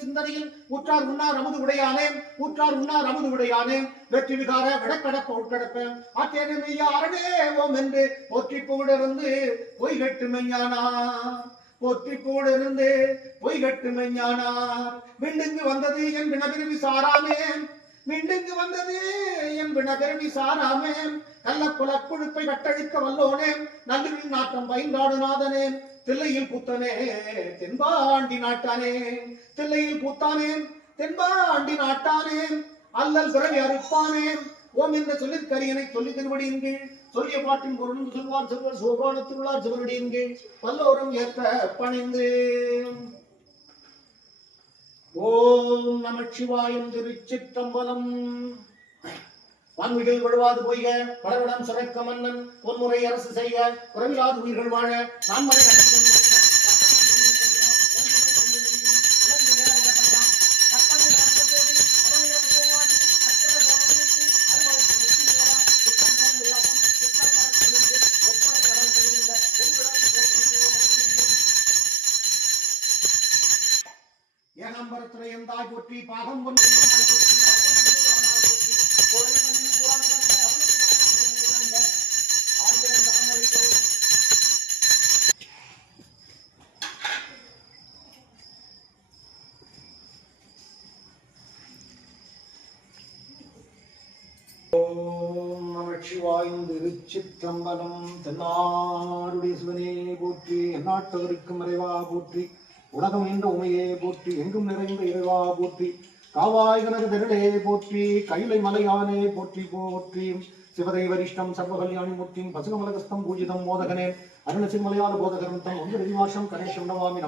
சிந்தனையில் ஊற்றார் உண்ணார் அமுது உடையானே ஊற்றார் உண்ணார் அமுது உடையானே வெற்றி விகார விடக்கடப்ப உட்கடப்ப ஆற்றேனே மெய்யா அரணே ஓம் என்று போற்றி போடிருந்து பொய் கட்டு மெய்யானா போற்றி போடிருந்து பொய் கட்டு மெய்யானார் விண்டுங்கு வந்தது என் வினவிருவி சாராமே விண்டுங்கு வந்தது என் வினவிருவி சாராமே கள்ளக்குல குழுப்பை கட்டழிக்க வல்லோனே நல்லின் நாட்டம் பயின்றாடு நாதனே தில்லையில் பூத்தனே தென்பாண்டி நாட்டானே தில்லையில் பூத்தானே தென்பாண்டி நாட்டானே அல்லல் பிறவி அறுப்பானே ஓம் என்ற சொல்லிற் கரியனை சொல்லி திருவடியின் கீழ் சொல்லிய பாட்டின் பொருள் சொல்வார் செல்வர் சோபானத்திலுள்ளார் சிவனடியின் கீழ் பல்லோரும் ஏற்ற பணிந்து ஓம் நமச்சிவாயம் திருச்சிற்றம்பலம். வான்மிகள் வழுவாது பொய்க பலவிடம் சுரைக்க மன்னன் பொன்முறை அரசு செய்ய குறைவிலாது உயிர்கள் வாழ நான்மறை ஏகம்பரத்துறை எந்தாய் போற்றி பாகம் கொண்டு ஓம் நமச்சிவாயம் திருச்சிற்றம்பலம். தென்னாடுடைய சிவனே போற்றி, எந்நாட்டவருக்கும் இறைவா போற்றி, உலகம் என்ற உமையே போற்றி, எங்கும் நிறைந்த இறைவா போற்றி, காவாய் கனக திரளே போற்றி, கைலை மலையானே போற்றி போற்றி, சிவதை வரிஷ்டம் சர்வகல்யாணி மூர்த்திம் பசுகமலகஸ்தம் பூஜிதம் மோதகனே அருணசின் மலையாள போதகரம் தம் ஒன்று விவாசம் கணேசம் நவாமி.